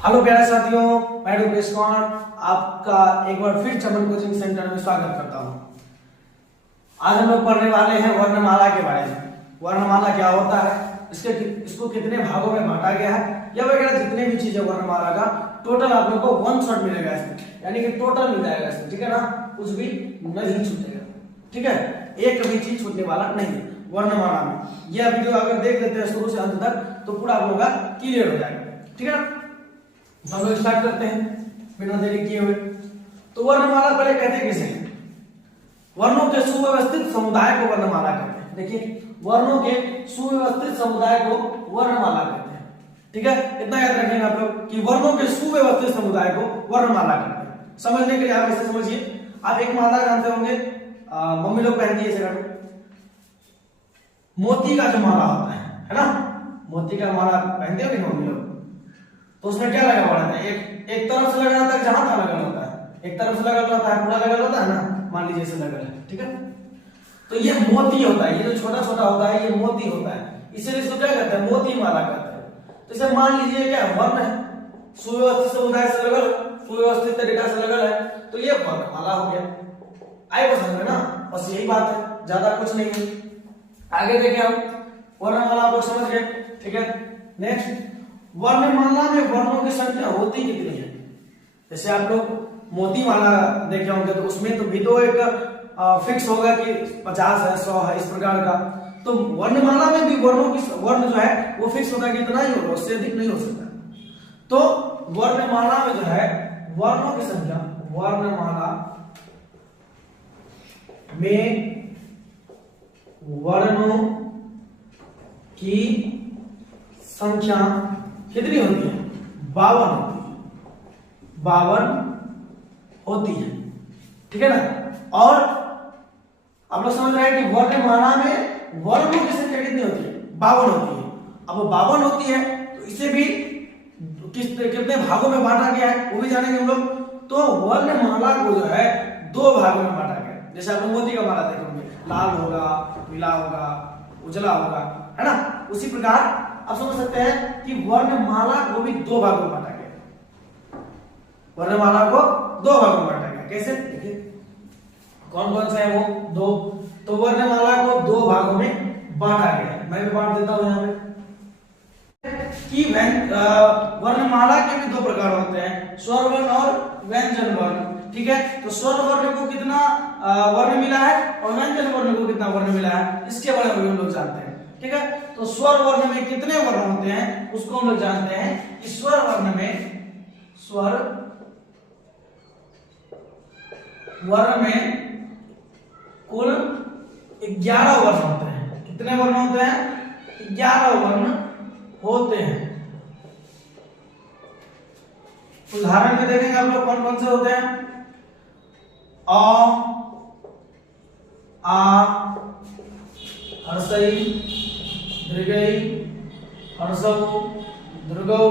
Hello प्यारे साथियों, मैं डॉक्टर स्कॉन आपका एक बार फिर चमन कोचिंग सेंटर में स्वागत करता हूं। आज हम लोग पढ़ने वाले हैं वर्णमाला के बारे में। वर्णमाला क्या होता है, इसको कितने भागों में बांटा गया है, या वगैरह जितने भी चीजें वर्णमाला का टोटल आप लोग को वन शॉट मिलेगा इसमें, यानी कि टोटल मिल जाएगा इसमें, ठीक है ना। कुछ भी नहीं छूटेगा, ठीक है, एक भी चीज छूटने वाला नहीं है वर्णमाला में। यह वीडियो अगर देख लेते हैं शुरू से अंत तक तो पूरा आप लोगों का क्लियर हो जाएगा, ठीक है ना। हम लोग स्टार्ट करते हैं बिना देरी किए हुए। तो वर्णमाला पहले कहते हैं किसे? वर्णों के सुव्यवस्थित समुदाय को वर्णमाला कहते हैं। देखिए, वर्णों के सुव्यवस्थित समुदाय को वर्णमाला कहते हैं, ठीक है। इतना याद रखेंगे आप लोग कि वर्णों के सुव्यवस्थित समुदाय को वर्णमाला कहते हैं। समझने के लिए आप इसे समझिए। आप एक माला जानते होंगे, मम्मी लोग पहनती है इसे, मोती का जो माला होता है ना, मोती का माला पहनते हो मम्मी लोग, तो उसमें क्या लगा हुआ रहता है? एक तरफ से लगा रहता है, जहां था लगा होता है, एक तरफ से लगा रहता है, पूरा लगा होता है ना, मान लीजिए ऐसे लगा है, ठीक है। तो ये मोती होता है, ये जो छोटा छोटा होता है ये मोती होता है, इसलिए इसको क्या कहते हैं? मोती माला कहते हैं। तो इसे मान लीजिए क्या वर्ण है, सुव्यवस्थित समुदाय से लगल, सुव्यवस्थित तरीका से लगल है, तो ये वर्णमाला हो गया। आए समझ में ना, बस यही बात है, ज्यादा कुछ नहीं है। आगे देखें हम, वर्णमाला आप लोग समझ गए, ठीक है। नेक्स्ट, वर्णमाला में वर्णों की संख्या होती कितनी है? जैसे आप लोग मोती माला देखे होंगे, तो उसमें तो भी तो एक फिक्स होगा कि 50 है, 100 है, इस प्रकार का। तो वर्णमाला में भी वर्णों की वर्ण जो है वो फिक्स होता है कि इतना ही होगा, उससे अधिक नहीं हो सकता। तो वर्णमाला में जो है वर्णों की संख्या, वर्णमाला में वर्णों की संख्या कितनी होती है? 52 होती है, 52 होती है, ठीक है ना। और आप लोग समझ रहे हैं कि वर्णमाला में वर्णों की संख्या कितनी होती है? 52 होती है। अब 52 होती है तो इसे भी कितने भागों में बांटा गया है वो भी जानेंगे हम लोग। तो वर्णमाला को जो है 2 भागों में बांटा गया है। जैसे आप लोग मोती का माला देखे होंगे, लाल होगा, पीला होगा, उजला होगा, है ना। उसी प्रकार आप समझ सकते हैं कि वर्णमाला को भी 2 भागों में बांटा गया। वर्णमाला को 2 भागों में बांटा गया। कैसे? देखिए कौन कौन से है वो 2। तो वर्णमाला को 2 भागों में बांटा गया। मैं भी बांट देता हूं यहां पे कि वर्णमाला के भी 2 प्रकार होते हैं, स्वर वर्ण और व्यंजन वर्ण, ठीक है। तो स्वर वर्ण को कितना वर्ण मिला है और व्यंजन वर्ण को कितना वर्ण मिला है, इसके बारे में हम लोग जानते हैं, ठीक है। तो स्वर वर्ण में कितने वर्ण होते हैं उसको हम लोग जानते हैं कि स्वर वर्ण में कुल 11 वर्ण होते हैं। कितने वर्ण होते हैं? 11 वर्ण होते हैं। उदाहरण में देखेंगे आप लोग कौन कौन से होते हैं। अ, आ, हर्षई, दीर्घई, हर्षौ, दीर्घौ,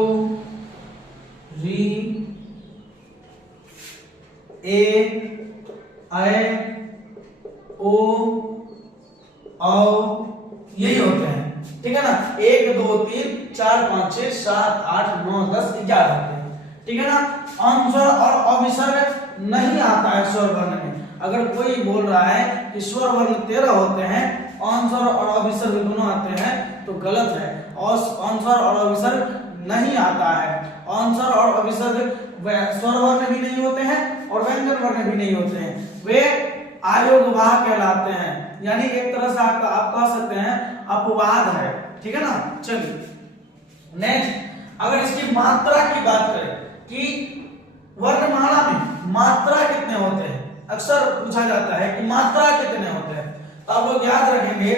री, ए, ऐ, ओ, औ, यही होते हैं, ठीक है ना। 1 2 3 4 5 6 7 8 9 10 11 होते हैं, ठीक है ना। अनुस्वर और अविसर्ग नहीं आता है स्वर वर्ण में। अगर कोई बोल रहा है कि स्वर वर्ण 13 होते हैं, अनुस्वर और अविसर्ग दोनों आते हैं, तो गलत है। और अनुस्वर और अविसर्ग नहीं आता है। अनुस्वर और अविसर्ग स्वर वर्ण भी नहीं होते हैं और व्यंजन वर्ण भी नहीं होते हैं, वे आयोगवाह कहलाते हैं। यानी एक तरह से आप कह सकते हैं अपवाद है, ठीक है ना। चलिए नेक्स्ट, अगर इसकी मात्रा की बात करें कि वर्णमाला में मात्रा कितने होते हैं, अक्सर पूछा जाता है कि मात्रा कितने होते हैं, तो आप लोग याद रखेंगे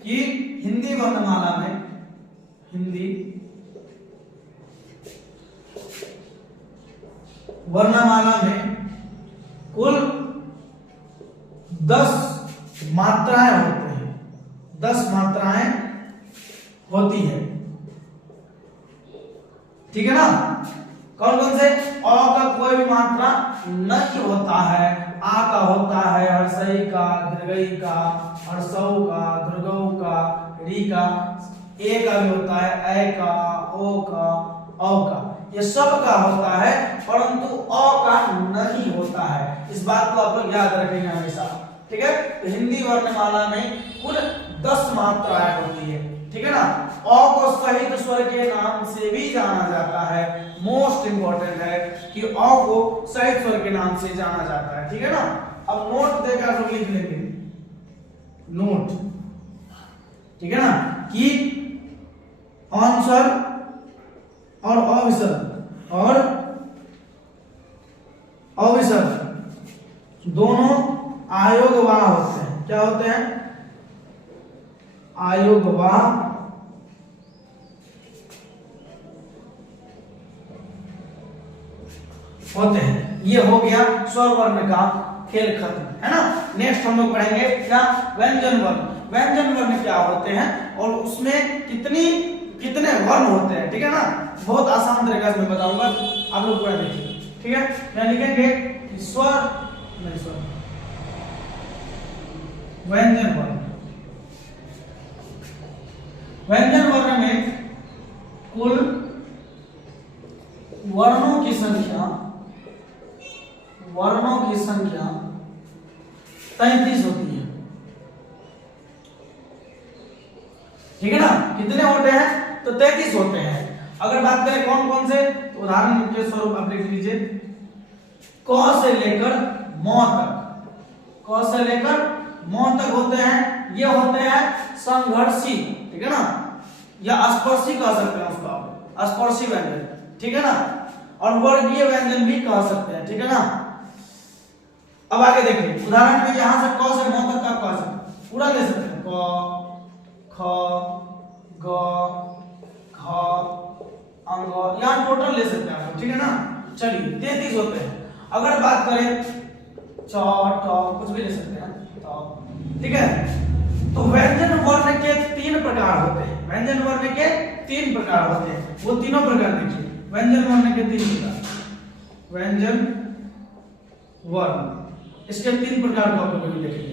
कि हिंदी वर्णमाला में कुल 10 मात्राएं होती हैं। 10 मात्राएं होती है, ठीक है ना। कौन कौन से? अ का कोई भी मात्रा नहीं होता है, आ का होता है, हर्षई का, दीर्घई का, हर्षौ का, दीर्घौ का, री का, ए का भी होता है, ऐ का, ओ का, अ का, ये सब का होता है परंतु अ का नहीं होता है। इस बात को आप लोग याद रखेंगे हमेशा, ठीक है। तो हिंदी वर्णमाला में कुल 10 मात्राएं होती है, ठीक है ना। अ को सहित स्वर के नाम से भी जाना जाता है, मोस्ट इंपॉर्टेंट है कि अ को सहित स्वर के नाम से जाना जाता है, ठीक है ना। अब नोट देकर आप लोग लिख लेंगे, नोट, ठीक है ना, कि अनुस्वर और अविसर्ग दोनों आयोगवाह होते हैं। क्या होते हैं? आयोगवाह होते हैं। ये हो गया स्वर वर्ण का खेल खत्म, है ना। नेक्स्ट हम लोग पढ़ेंगे क्या? व्यंजन वर्ण। व्यंजन वर्ण क्या होते हैं और उसमें कितने वर्ण होते हैं, ठीक है ना। बहुत आसान तरीके से मैं बताऊंगा, आप लोग पूरा देखिए, ठीक है। यहाँ लिखेंगे कि व्यंजन वर्ण। व्यंजन वर्ण में कुल वर्णों की संख्या 33 होती है, ठीक है ना। कितने होते हैं? तो 33 होते हैं। अगर बात करें कौन कौन से, तो उदाहरण के स्वरूप आप लिख लीजिए, क से लेकर म तक, क से लेकर म तक होते हैं। ये होते हैं संघर्षी, ठीक है ना, या स्पर्शी कह सकते हैं उसको, स्पर्शी व्यंजन, ठीक है ना। और वर्गीय व्यंजन भी कह सकते हैं, ठीक है ना। अब आगे देखिए, उदाहरण में यहां से क से म तक का कह सकते हैं, पूरा ले सकते हैं, क, ख, ग, घ, अंग, यहां टोटल ले सकते हैं, ठीक है ना। चलिए 33 होते हैं। अगर बात करें च, ट, कुछ भी ले सकते हैं, ठीक है। तो व्यंजन वर्ण के 3 प्रकार होते हैं। व्यंजन वर्ण के 3 प्रकार होते हैं, वो तीनों प्रकार देखिए। व्यंजन वर्ण के 3 प्रकार, व्यंजन वर्ण, इसके 3 प्रकार को आप लोग देखेंगे।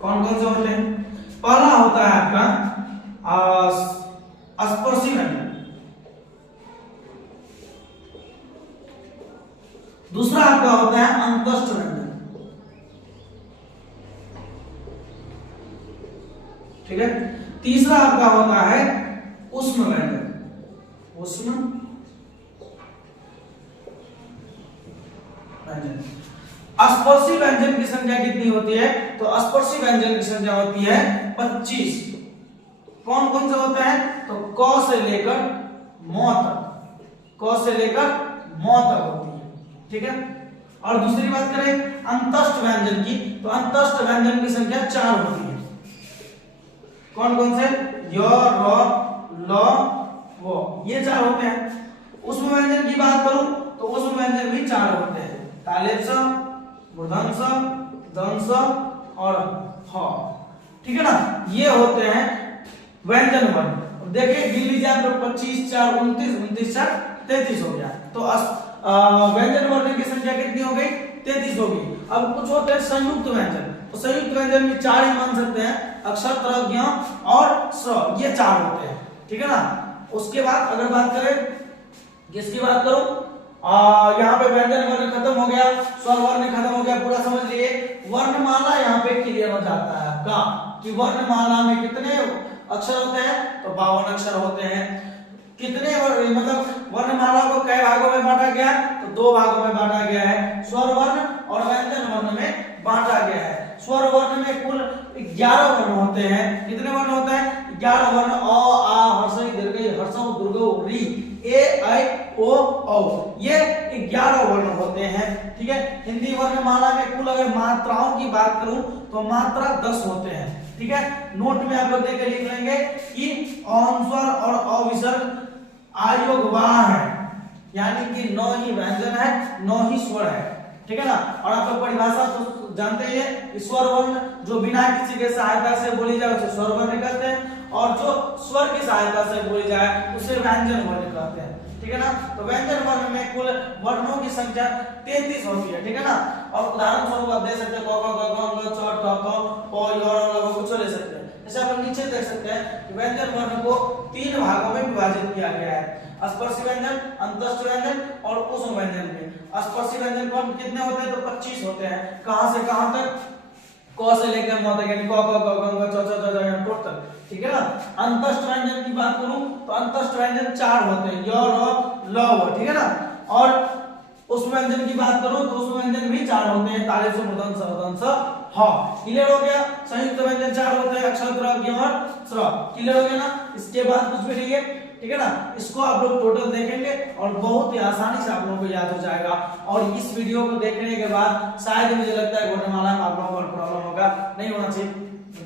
कौन कौन से होते हैं? पहला होता है आपका स्पर्शी व्यंजन, दूसरा आपका होता है अंतस्थ व्यंजन, ठीक है। तीसरा आपका होता है ऊष्म व्यंजन, ऊष्म व्यंजन। स्पर्शी व्यंजन की संख्या कितनी होती है? तो स्पर्शी व्यंजन की संख्या होती है 25। कौन कौन से होते हैं? तो क से लेकर म तक, क से लेकर म तक होती है, ठीक है। और दूसरी बात करें अंतस्थ व्यंजन की, तो अंतस्थ व्यंजन की संख्या 4 होती है। कौन कौन से? य, र, ल, व, ये 4 होते हैं। ऊष्म व्यंजन की बात करूं तो ऊष्म व्यंजन भी 4 होते हैं, तालेब स, मूर्धन्य स, दंश और ह, ठीक है ना। ये होते हैं व्यंजन वर्ण। देखिए गिन लीजिए आप लोग, 25 4 29, 29 4 33 हो गया। तो व्यंजन वर्ण की संख्या कितनी हो गई? 33 हो गई। अब कुछ होते हैं संयुक्त व्यंजन, तो संयुक्त व्यंजन में 4 ही मान सकते हैं, अक्षर, तरह, ज्ञ और स्वर, ये 4 होते हैं, ठीक है ना। उसके बाद अगर बात करें, किसकी बात करूं, यहाँ पे व्यंजन वर्ण खत्म हो गया, स्वर वर्ण खत्म हो गया, पूरा समझ लिए। वर्णमाला यहाँ पे क्लियर हो जाता है आपका कि वर्णमाला में कितने अक्षर होते हैं? तो 52 अक्षर होते हैं। कितने मतलब वर्णमाला को कई भागों में बांटा गया? तो 2 भागों में बांटा गया है, स्वर वर्ण और व्यंजन वर्ण में बांटा गया है। स्वर वर्ण में कुल 11 वर्ण होते हैं। कितने वर्ण होते हैं? 11 वर्ण, अ, आ, हर्ष, दीर्घ, हर्ष, दुर्ग, री, ए, ऐ, ओ, औ, ये 11 वर्ण होते हैं, ठीक है। हिंदी वर्णमाला में कुल अगर मात्राओं की बात करूं तो मात्रा 10 होते हैं, ठीक है। नोट में आप लोग देख लिख लेंगे कि अनुस्वर और अविसर्ग आयोगवाह है, यानी कि 9 ही व्यंजन है, 9 ही स्वर है, ठीक है ना। और आप लोग परिभाषा तो जानते ही हैं, स्वर वर्ण जो बिना किसी के सहायता से बोली जाए उसे स्वर वर्ण कहते हैं, और जो स्वर की सहायता से बोली जाए उसे व्यंजन वर्ण कहते हैं, ठीक है ना। तो व्यंजन वर्ण में कुल वर्णों की संख्या 33 होती है, ठीक है ना। और उदाहरण स्वरूप आप दे सकते हैं क, ख, ग, घ, छ, ठ, थ, प, य, र, ल, कुछ ले सकते हैं। जैसे आप नीचे देख सकते हैं कि व्यंजन वर्ण को 3 भागों में विभाजित किया गया है, स्पर्शी व्यंजन, अंतस्थ व्यंजन और ऊष्म व्यंजन में। स्पर्शी व्यंजन को कितने होते हैं? तो 25 होते हैं। कहां से कहां तक? क से लेकर म तक, यानी क ख ग घ च छ ज झ टोटल, ठीक है ना। अंतस्थ व्यंजन की बात करूं तो अंतस्थ व्यंजन 4 होते हैं, य र ल व, ठीक है ना। और उस व्यंजन की बात करूं तो उस व्यंजन भी 4 होते हैं, ताले से मूर्धन स उदन स ह। क्लियर हो गया? संयुक्त व्यंजन 4 होते हैं, अक्षर द्र ज्ञ और स्र। क्लियर हो गया ना? इसके बाद कुछ भी नहीं है, ठीक है ना। इसको आप लोग टोटल देखेंगे और बहुत ही आसानी से आप लोगों को याद हो जाएगा। और इस वीडियो को देखने के बाद शायद मुझे लगता है वर्णमाला में आप लोगों को प्रॉब्लम होगा, नहीं होना चाहिए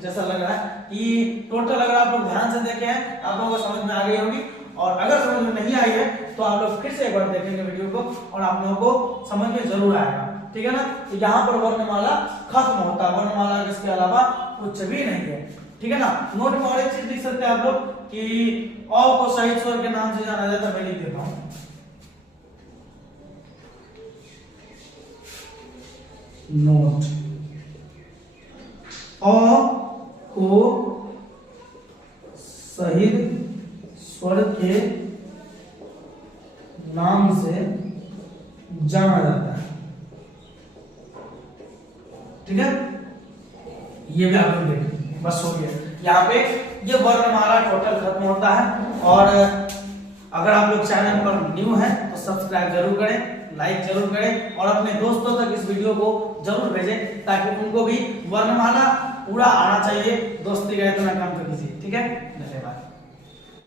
जैसा लग रहा है कि टोटल अगर आप लोग ध्यान से देखे हैं आप लोगों को समझ में आ गई होगी। और अगर समझ में नहीं आई है तो आप लोग फिर से एक बार देखेंगे वीडियो को और आप लोगों को समझ में जरूर आएगा, ठीक है ना। तो यहाँ पर वर्णमाला खत्म होता है, वर्णमाला इसके अलावा कुछ भी नहीं है, ठीक है ना। नोट में और एक चीज लिख सकते हैं आप लोग कि अ को सहित स्वर के नाम से जाना जाता है। मैं लिख देता हूं, नोट, अ को सहित स्वर के नाम से जाना जाता है, ठीक है। ये भी आप लोग देखें, बस हो गया। यहाँ पे ये वर्णमाला टोटल खत्म होता है। और अगर आप लोग चैनल पर न्यू हैं तो सब्सक्राइब जरूर करें, लाइक जरूर करें और अपने दोस्तों तक इस वीडियो को जरूर भेजें ताकि उनको भी वर्णमाला पूरा आना चाहिए। दोस्ती का इतना काम तो कीजिए, ठीक है।